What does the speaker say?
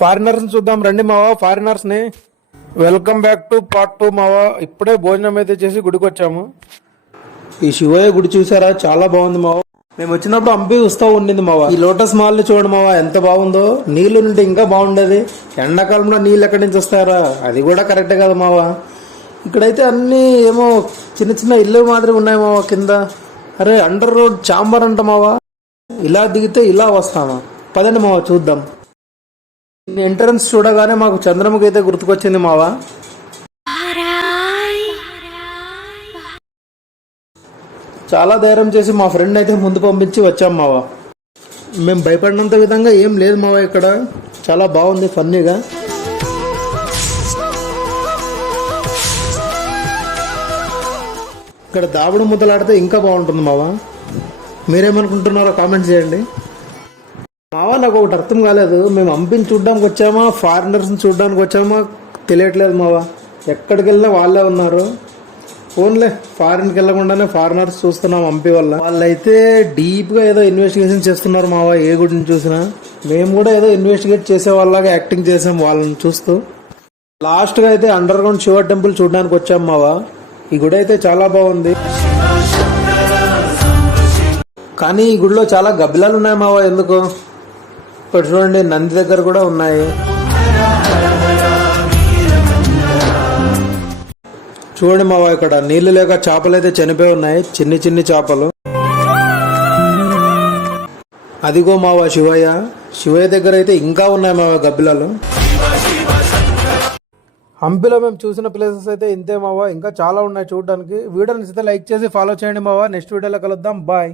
Foreigners చూద్దాం రండి మావా, ఫారినర్స్ ని. వెల్కమ్ బ్యాక్ టు పార్ట్ 2 మావా. ఇప్పుడే భోజనం అయితే చేసి గుడికి వచ్చాము. ఈ శివయ్య గుడి చూసారా, చాలా బాగుంది మావా. మేము వచ్చినప్పుడు హంపి ఉత్సవం ఉండింది మావా. ఈ లోటస్ మాల్ ని చూడండి మావా, ఎంత బాగుందో. నీళ్లు నుండి ఇంకా బాగుండేది. ఎండాకాలంలో నీళ్ళు ఎక్కడి నుంచి వస్తారా, అది కూడా కరెక్టే కదా మావా. ఇక్కడైతే అన్ని ఏమో చిన్న చిన్న ఇల్లు మాదిరి ఉన్నాయి మావా కింద. అరే అండర్ రోడ్ చాంబర్ అంట మావా. ఇలా దిగితే ఇలా వస్తామా, పదండి మావా చూద్దాం. ఎంట్రన్స్ చూడగానే మాకు చంద్రముఖి అయితే గుర్తుకొచ్చింది మావా. చాలా ధైర్యం చేసి మా ఫ్రెండ్ అయితే ముందు పంపించి వచ్చాం మావా. మేము భయపడినంత విధంగా ఏం లేదు మావా, ఇక్కడ చాలా బాగుంది ఫన్నీగా. ఇక్కడ దాగుడు ముద్దలాడితే ఇంకా బాగుంటుంది మావా. మీరేమనుకుంటున్నారో కామెంట్ చేయండి మావా. నాకు ఒకటి అర్థం కాలేదు, మేము హంపిని చూడడానికి వచ్చామా ఫారినర్స్ని చూడడానికి వచ్చామా తెలియట్లేదు మావా. ఎక్కడికి వెళ్ళినా వాళ్ళే ఉన్నారు. ఫోన్లే, ఫారిన్కి వెళ్ళకుండానే ఫారినర్స్ చూస్తున్నాం హంపి వల్ల. వాళ్ళైతే డీప్గా ఏదో ఇన్వెస్టిగేషన్ చేస్తున్నారు మావా, ఏ గుడిని చూసినా. మేము కూడా ఏదో ఇన్వెస్టిగేట్ చేసే వాళ్ళగా యాక్టింగ్ చేసాం వాళ్ళని చూస్తూ. లాస్ట్గా అయితే అండర్ గ్రౌండ్ శివ టెంపుల్ చూడడానికి వచ్చాం మావా. ఈ గుడి అయితే చాలా బాగుంది, కానీ ఈ గుడిలో చాలా గబ్బిలాలు ఉన్నాయి మావా. ఎందుకు ఇక్కడ చూడండి, నంది దగ్గర కూడా ఉన్నాయి. చూడండి మావా, ఇక్కడ నీళ్లు లేక చేపలు అయితే చనిపోయి ఉన్నాయి, చిన్ని చిన్ని చేపలు. అదిగో మావా శివయ్య దగ్గర అయితే ఇంకా ఉన్నాయి మావా గబ్బిలాలు. హంపిలో మేము చూసిన ప్లేసెస్ అయితే ఇంతే మావా, ఇంకా చాలా ఉన్నాయి చూడడానికి. వీడియో నచ్చితే లైక్ చేసి ఫాలో చేయండి మావా. నెక్స్ట్ వీడియోలో కలుద్దాం, బాయ్.